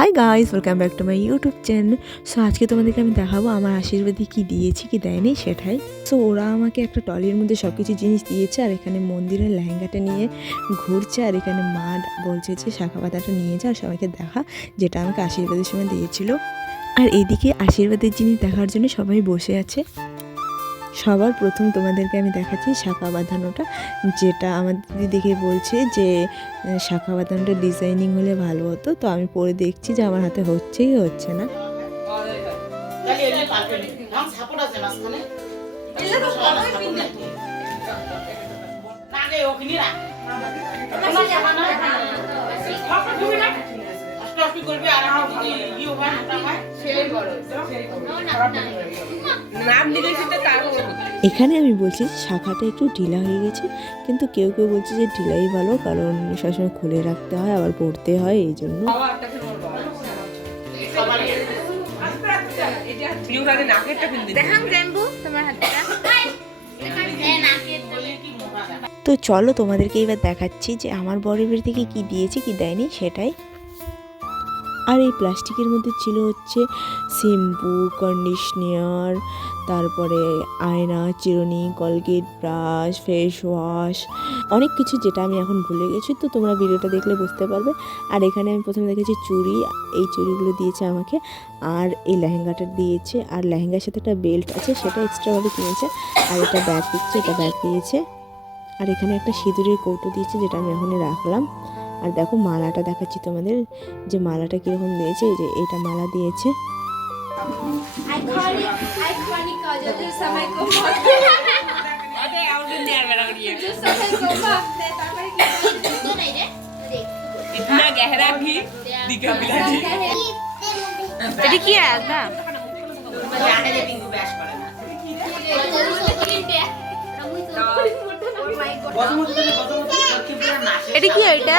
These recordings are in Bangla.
Hi guys welcome back to my YouTube channel so আজকে তোমাদেরকে আমি দেখাবো আমার আশীর্বাদী কি দিয়েছি, কি দেয়নি সেটাই। সো ওরা আমাকে একটা টলির মধ্যে সব কিছু জিনিস দিয়েছে, আর এখানে মন্দিরের লেহেঙ্গাটা নিয়ে ঘুরছে, আর এখানে মা বলছে যে শাখা পাতাটা নিয়ে যা সবাইকে দেখা, যেটা আমাকে আশীর্বাদের সময় দিয়েছিল। আর এদিকে আশীর্বাদের জিনিস দেখার জন্য সবাই বসে আছে। সবার প্রথম তোমাদেরকে আমি দেখাচ্ছি শাখা বাঁধানোটা যেটা আমার দিদি দেখে বলছে যে শাখা বাঁধানোটা ডিজাইনিং হলে ভালো হতো। তো আমি পরে দেখছি যে আমার হাতে হচ্ছেই হচ্ছে না। করবি, আর ইয়ে মোটা হয়। এখানে আমি বলছি শাখাটা একটু ঢিলা হয়ে গেছে কিন্তু কেউ কেউ বলছে যে ঢিলাই ভালো কারণ সবসময় খুলে রাখতে হয় আবার পড়তে হয় এই জন্য। তো চলো তোমাদেরকে এবার দেখাচ্ছি যে আমার বরের থেকে কী দিয়েছে কি দেয়নি সেটাই আর এই প্লাস্টিকের মধ্যে ছিল হচ্ছে শ্যাম্পু কন্ডিশনার, তারপরে আয়না, চিরুনি, কলগেট ব্রাশ ফেস ওয়াশ অনেক কিছু যেটা আমি এখন ভুলে গেছি, তো তোমরা ভিডিওটা দেখলে বুঝতে পারবে। আর এখানে আমি প্রথমে দেখেছি চুড়ি, এই চুড়িগুলো দিয়েছে আমাকে, আর এই লেহেঙ্গাটা দিয়েছে, আর লেহেঙ্গার সাথে একটা বেল্ট আছে, সেটা এক্সট্রাভাবে কিনেছে, আর এটা ব্যাগ দিচ্ছে, এটা ব্যাগ দিয়েছে। আর এখানে একটা সিঁদুরের কৌটো দিয়েছে, যেটা আমি এখনই রাখলাম। আর দেখো, মালাটা দেখাচ্ছি তোমাদের, যে মালাটা কীরকম দিয়েছে, এই যে এটা মালা দিয়েছে। Iconic, iconic काजल जो समय को अरे और दिन यार मेरा बढ़िया जो समय को मारते तापर की तो नहीं रे देख इतना गहरा भी दिखा मिला जी এটা কি আদা জানে পিঙ্কু ব্যাস করে না এটা কি এটা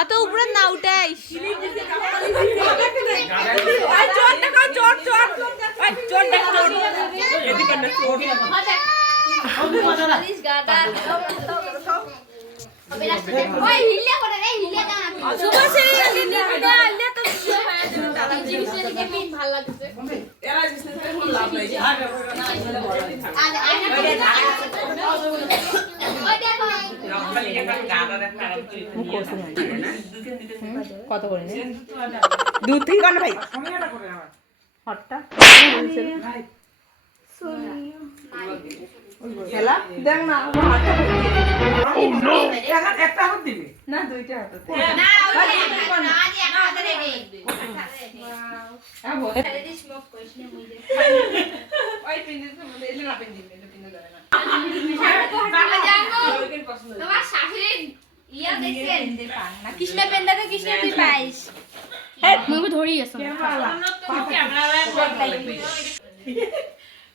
অত উপরে না উঠাইস। কত করে দু তিন ঘণ্টা ভাই হটটা খেলা দেখ না একটা হাত দিবি। না দুইটা হাত না ওই না তোমার শাশুড়ির ইয়া দেখছেন? কৃষ্ণ পেন্দাতে কৃষ্ণ তুই পাইস মুই ধরি আছো।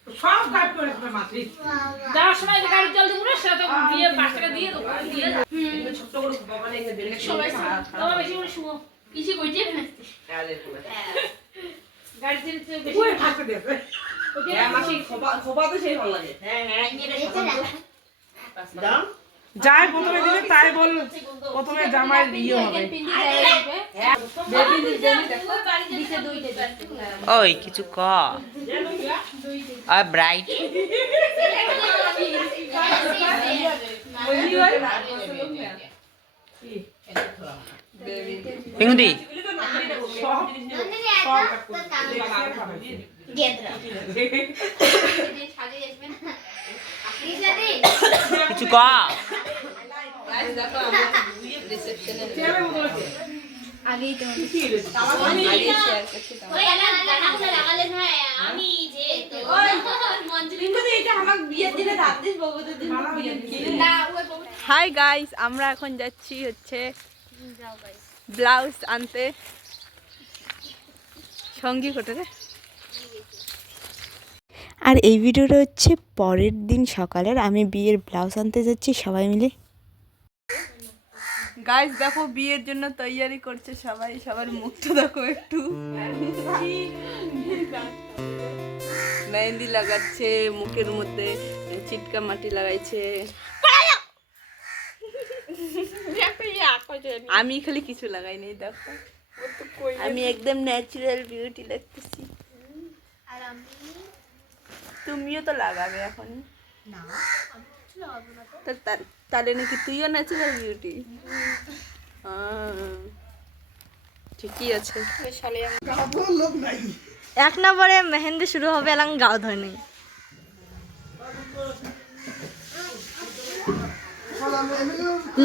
সব কাট করে দেবে মাতৃ। যাওয়ার সময় যে গাড়ি জল দেবো না সেটা তো দিয়ে পাঁচ টাকা দিয়ে দেবো দিয়ে দেবো। করে বাবা এনে দিলে সবাই তোমার বেশি করে শুভ কিছু কইতে গাড়ি থেকে বেশি থাকতে দেবে। মাসি খোবা খোবা তো সেই ভালো লাগে। দাও যাই প্রথমে দিলে তাই বল। প্রথমে জামাই ইয়ে হবে। ওই কিছু ক? আর ব্রাইট পিঙ্কুদি কিছু ক? হাই গাইস আমরা এখন যাচ্ছি হচ্ছে ব্লাউজ আনতে। সঙ্গী কোটে আর এই ভিডিওটা হচ্ছে পরের দিন সকালের, আমি বিয়ের ব্লাউজ আনতে যাচ্ছি সবাই মিলে। গাইস দেখো বিয়ের জন্য তৈয়ারি করছে সবাই। সবার মুখটা দেখো একটু। মেহেন্দি লাগাচ্ছে মুখের মধ্যে চিটকা মাটি লাগাইছে। আমি খালি কিছু লাগাইনি দেখো। আমি একদম ন্যাচারাল বিউটি লাগতেছি। আর আমি তুমিও তো লাগাবে এখন তাহলে নাকি তুইও ন্যাচারাল বিউটি ঠিকই আছে। এক নম্বরে মেহেন্দি শুরু হবে এলাম গাও ধরে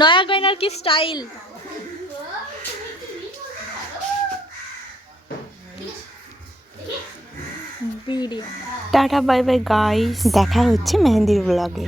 নয়া গয়নার কি style tata bye bye guys দেখা হচ্ছে মেহেন্দির ব্লগে